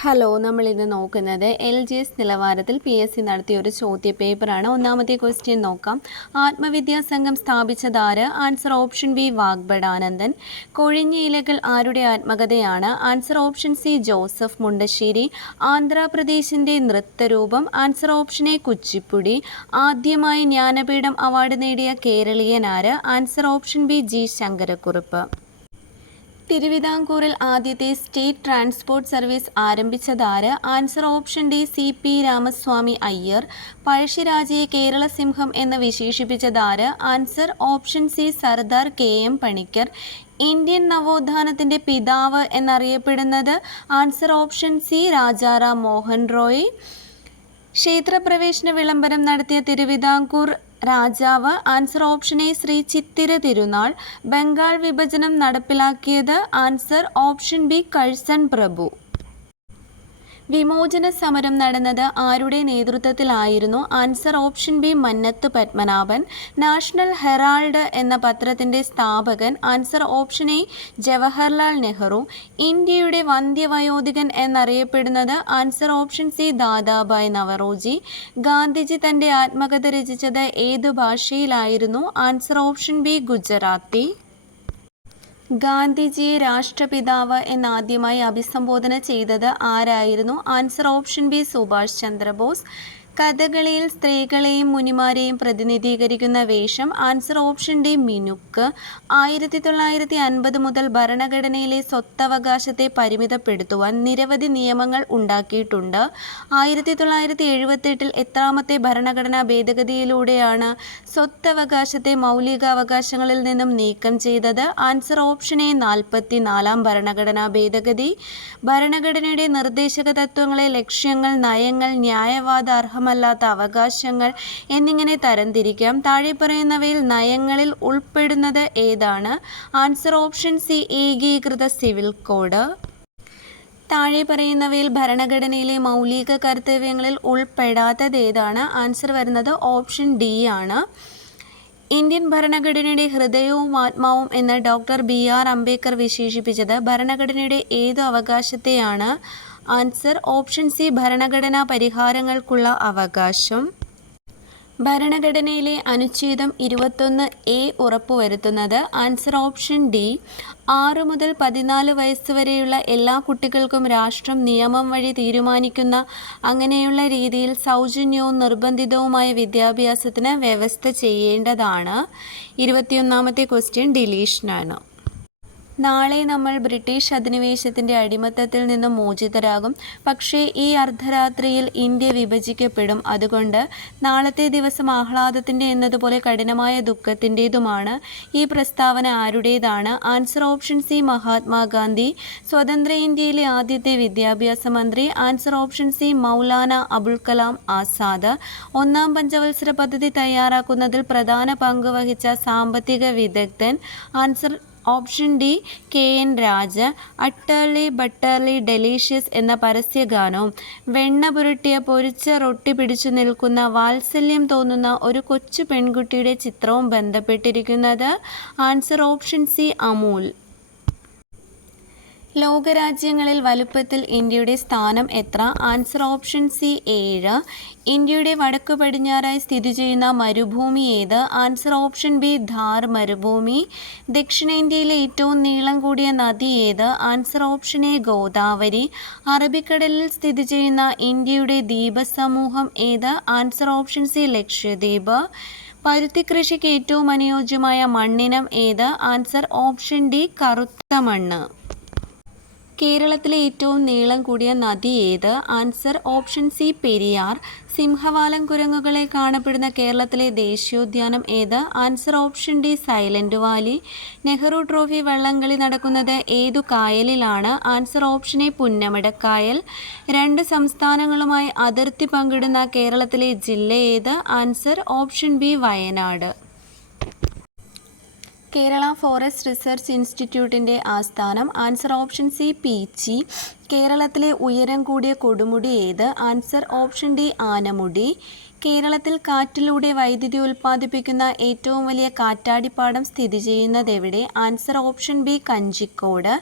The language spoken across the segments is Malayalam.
ഹലോ, നമ്മളിന്ന് നോക്കുന്നത് LGS നിലവാരത്തിൽ PSC നടത്തിയ ഒരു ചോദ്യ പേപ്പറാണ്. ഒന്നാമത്തെ ക്വസ്റ്റ്യൻ നോക്കാം. ആത്മവിദ്യാ സംഘം സ്ഥാപിച്ചതാര്? Answer option B Vagbhatanandan. കൊഴിഞ്ഞ ഇലകൾ ആരുടെ ആത്മകഥയാണ്? Answer option C Joseph Mundassery. ആന്ധ്രാപ്രദേശിൻ്റെ നൃത്തരൂപം? Answer option A Kuchipudi. ആദ്യമായി ജ്ഞാനപീഠം അവാർഡ് നേടിയ കേരളീയൻ ആര്? Answer option B G Sankarakurup. തിരുവിതാംകൂറിൽ ആദ്യത്തെ സ്റ്റേറ്റ് ട്രാൻസ്പോർട്ട് സർവീസ് ആരംഭിച്ചതാര്? Answer option D CP Ramaswami Iyer. പഴശ്ശിരാജയെ കേരള സിംഹം എന്ന് വിശേഷിപ്പിച്ചതാര്? Answer option C Sardar KM Panikkar. Indian നവോത്ഥാനത്തിൻ്റെ പിതാവ് എന്നറിയപ്പെടുന്നത്? Answer option C Rajaram Mohan Roy. ക്ഷേത്രപ്രവേശന വിളംബരം നടത്തിയ തിരുവിതാംകൂർ രാജാവ്? Answer option A Sri Chithira Thirunal. Bengal വിഭജനം നടപ്പിലാക്കിയത്? ആൻസർ ഓപ്ഷൻ ബി കഴ്സൺ പ്രഭു. വിമോചന സമരം നടന്നത് ആരുടെ നേതൃത്വത്തിലായിരുന്നു? Answer option B Mannath Padmanabhan. National herald എന്ന പത്രത്തിൻ്റെ സ്ഥാപകൻ? Answer option A Jawaharlal Nehru. ഇന്ത്യയുടെ വന്ധ്യവയോധികൻ എന്നറിയപ്പെടുന്നത്? Answer option C Dadabhai Naoroji. Gandhiji തൻ്റെ ആത്മകഥ രചിച്ചത് ഏതു ഭാഷയിലായിരുന്നു? Answer option B Gujarati. ഗാന്ധിജിയെ രാഷ്ട്രപിതാവ് എന്നാദ്യമായി അഭിസംബോധന ചെയ്തത് ആരായിരുന്നു? Answer option B Subhash Chandrabose. കഥകളിയിൽ സ്ത്രീകളെയും മുനിമാരെയും പ്രതിനിധീകരിക്കുന്ന വേഷം? Answer option D മിനുക്ക്. 1950 മുതൽ ഭരണഘടനയിലെ സ്വത്തവകാശത്തെ പരിമിതപ്പെടുത്തുവാൻ നിരവധി നിയമങ്ങൾ ഉണ്ടാക്കിയിട്ടുണ്ട്. 1978 എത്രാമത്തെ ഭരണഘടനാ ഭേദഗതിയിലൂടെയാണ് സ്വത്തവകാശത്തെ മൗലികാവകാശങ്ങളിൽ നിന്നും നീക്കം ചെയ്തത്? ആൻസർ ഓപ്ഷൻ എ 44-ാം ഭരണഘടനാ ഭേദഗതി. ഭരണഘടനയുടെ നിർദ്ദേശക തത്വങ്ങളെ ലക്ഷ്യങ്ങൾ, നയങ്ങൾ, ന്യായവാദ അർഹമല്ലാത്ത അവകാശങ്ങൾ എന്നിങ്ങനെ തരംതിരിക്കാം. താഴെ പറയുന്നവയിൽ നയങ്ങളിൽ ഉൾപ്പെടുന്നത് ഏതാണ്? ആൻസർ ഓപ്ഷൻ സി ഏകീകൃത സിവിൽ കോഡ്. താഴെ പറയുന്നവയിൽ ഭരണഘടനയിലെ മൗലിക കർത്തവ്യങ്ങളിൽ ഉൾപ്പെടാത്തത് ഏതാണ്? ആൻസർ വരുന്നത് ഓപ്ഷൻ ഡി ആണ്. ഇന്ത്യൻ ഭരണഘടനയുടെ ഹൃദയവും ആത്മാവും എന്ന് ഡോക്ടർ BR അംബേദ്കർ വിശേഷിപ്പിച്ചത് ഭരണഘടനയുടെ ഏതു അവകാശത്തെയാണ്? ആൻസർ ഓപ്ഷൻ സി ഭരണഘടനാ പരിഹാരങ്ങൾക്കുള്ള അവകാശം. ഭരണഘടനയിലെ അനുച്ഛേദം 21A ഉറപ്പുവരുത്തുന്നത്? Answer option D. 6 മുതൽ 14 വയസ്സുവരെയുള്ള എല്ലാ കുട്ടികൾക്കും രാഷ്ട്രം നിയമം വഴി തീരുമാനിക്കുന്ന അങ്ങനെയുള്ള രീതിയിൽ സൗജന്യവും നിർബന്ധിതവുമായ വിദ്യാഭ്യാസത്തിന് വ്യവസ്ഥ ചെയ്യേണ്ടതാണ്. 21ാമത്തെ ക്വസ്റ്റ്യൻ ഡിലീഷനാണ്. നാളെ നമ്മൾ ബ്രിട്ടീഷ് അധിനിവേശത്തിൻ്റെ അടിമത്തത്തിൽ നിന്നും മോചിതരാകും. പക്ഷേ ഈ അർദ്ധരാത്രിയിൽ ഇന്ത്യ വിഭജിക്കപ്പെടും. അതുകൊണ്ട് നാളത്തെ ദിവസം ആഹ്ലാദത്തിൻ്റെ എന്നതുപോലെ കഠിനമായ ദുഃഖത്തിൻ്റേതുമാണ്. ഈ പ്രസ്താവന ആരുടേതാണ്? Answer option C Mahatma Gandhi. സ്വതന്ത്ര ഇന്ത്യയിലെ ആദ്യത്തെ വിദ്യാഭ്യാസ മന്ത്രി? Answer option C Maulana Abul Kalam Azad. 1-ാം പഞ്ചവത്സര പദ്ധതി തയ്യാറാക്കുന്നതിൽ പ്രധാന പങ്ക് വഹിച്ച സാമ്പത്തിക വിദഗ്ധൻ? ആൻസർ ഓപ്ഷൻ ഡി KN രാജ. അട്ടർലി ബട്ടർലി ഡെലീഷ്യസ് എന്ന പരസ്യഗാനവും വെണ്ണ പുരട്ടിയ പൊരിച്ച റൊട്ടി പിടിച്ചു നിൽക്കുന്ന വാത്സല്യം തോന്നുന്ന ഒരു കൊച്ചു പെൺകുട്ടിയുടെ ചിത്രവും ബന്ധപ്പെട്ടിരിക്കുന്നത്? Answer option C Amul. ലോകരാജ്യങ്ങളിൽ വലുപ്പത്തിൽ ഇന്ത്യയുടെ സ്ഥാനം എത്ര? Answer option C 7. ഇന്ത്യയുടെ വടക്കു പടിഞ്ഞാറായി സ്ഥിതി ചെയ്യുന്ന മരുഭൂമി ഏത്? ആൻസർ ഓപ്ഷൻ ബി ധാർ മരുഭൂമി. ദക്ഷിണേന്ത്യയിലെ ഏറ്റവും നീളം കൂടിയ നദി ഏത്? Answer option A Godavari. അറബിക്കടലിൽ സ്ഥിതി ചെയ്യുന്ന ഇന്ത്യയുടെ ദ്വീപസമൂഹം ഏത്? Answer option C Lakshadweep. പരുത്തി കൃഷിക്ക് ഏറ്റവും അനുയോജ്യമായ മണ്ണിനം ഏത്? ആൻസർ ഓപ്ഷൻ ഡി കറുത്ത മണ്ണ്. കേരളത്തിലെ ഏറ്റവും നീളം കൂടിയ നദി ഏത്? Answer option C Periyar. സിംഹവാലൻ കുരങ്ങുകളെ കാണപ്പെടുന്ന കേരളത്തിലെ ദേശീയോദ്യാനം ഏത്? Answer option D silent valley. Nehru trophy വള്ളംകളി നടക്കുന്നത് ഏതു കായലിലാണ്? Answer option A Punnamadakayal. 2 സംസ്ഥാനങ്ങളുമായി അതിർത്തി പങ്കിടുന്ന കേരളത്തിലെ ജില്ല ഏത്? Answer option B Wayanad. Kerala forest research ഇൻസ്റ്റിറ്റ്യൂട്ടിൻ്റെ ആസ്ഥാനം? Answer option C Peechi. കേരളത്തിലെ ഉയരം കൂടിയ കൊടുമുടി ഏത്? Answer option D Anamudi. കേരളത്തിൽ കാറ്റിലൂടെ വൈദ്യുതി ഉൽപ്പാദിപ്പിക്കുന്ന ഏറ്റവും വലിയ കാറ്റാടിപ്പാടം സ്ഥിതി ചെയ്യുന്നത് എവിടെ? Answer option B Kanjikode.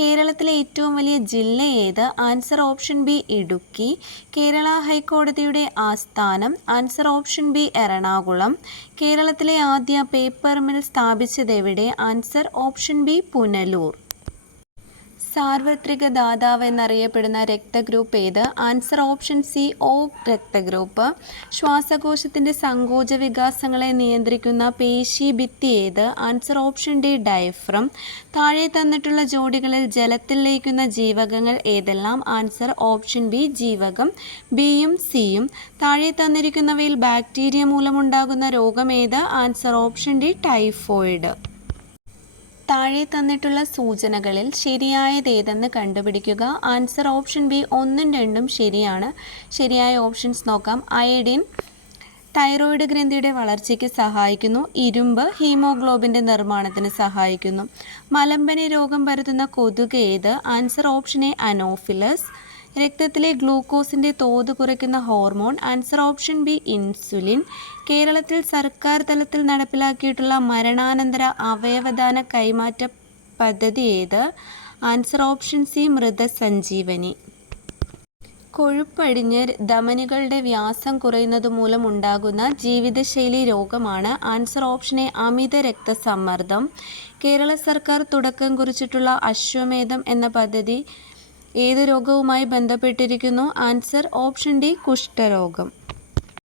കേരളത്തിലെ ഏറ്റവും വലിയ ജില്ല ഏത്? Answer option B Idukki. Kerala ഹൈക്കോടതിയുടെ ആസ്ഥാനം? Answer option B Ernakulam. കേരളത്തിലെ ആദ്യ പേപ്പർ മിൽ സ്ഥാപിച്ചത് എവിടെ? Answer option B Punalur. സാർവത്രിക ദാതാവ് എന്നറിയപ്പെടുന്ന രക്തഗ്രൂപ്പ് ഏത്? Answer option C O രക്തഗ്രൂപ്പ്. ശ്വാസകോശത്തിൻ്റെ സങ്കോച വികാസങ്ങളെ നിയന്ത്രിക്കുന്ന പേശീഭിത്തി ഏത്? Answer option D diaphragm. താഴെ തന്നിട്ടുള്ള ജോഡികളിൽ ജലത്തിൽ ലയിക്കുന്ന ജീവകങ്ങൾ ഏതെല്ലാം? ആൻസർ ഓപ്ഷൻ ബി ജീവകം ബിയും സിയും. താഴെ തന്നിരിക്കുന്നവയിൽ ബാക്ടീരിയ മൂലമുണ്ടാകുന്ന രോഗം ഏത്? Answer option D typhoid. താഴെ തന്നിട്ടുള്ള സൂചനകളിൽ ശരിയായതേതെന്ന് കണ്ടുപിടിക്കുക. ആൻസർ ഓപ്ഷൻ ബി 1ഉം 2ഉം ശരിയാണ്. ശരിയായ ഓപ്ഷൻസ് നോക്കാം. അയഡിൻ തൈറോയിഡ് ഗ്രന്ഥിയുടെ വളർച്ചയ്ക്ക് സഹായിക്കുന്നു. ഇരുമ്പ് ഹീമോഗ്ലോബിൻ്റെ നിർമ്മാണത്തിന് സഹായിക്കുന്നു. മലമ്പനി രോഗം പരത്തുന്ന കൊതുക് ഏത്? Answer option A anopheles. രക്തത്തിലെ ഗ്ലൂക്കോസിൻ്റെ തോത് കുറയ്ക്കുന്ന hormone? Answer option B insulin. കേരളത്തിൽ സർക്കാർ തലത്തിൽ നടപ്പിലാക്കിയിട്ടുള്ള മരണാനന്തര അവയവദാന കൈമാറ്റ പദ്ധതി ഏത്? ആൻസർ ഓപ്ഷൻ സി മൃതസഞ്ജീവനി. കൊഴുപ്പടിഞ്ഞ് ധമനികളുടെ വ്യാസം കുറയുന്നത് മൂലം ഉണ്ടാകുന്ന ജീവിതശൈലി രോഗമാണ്? ആൻസർ ഓപ്ഷൻ എ അമിത രക്തസമ്മർദ്ദം. കേരള സർക്കാർ തുടക്കം കുറിച്ചിട്ടുള്ള അശ്വമേധം എന്ന പദ്ധതി ഏത് രോഗവുമായി ബന്ധപ്പെട്ടിരിക്കുന്നു? Answer option D കുഷ്ഠരോഗം.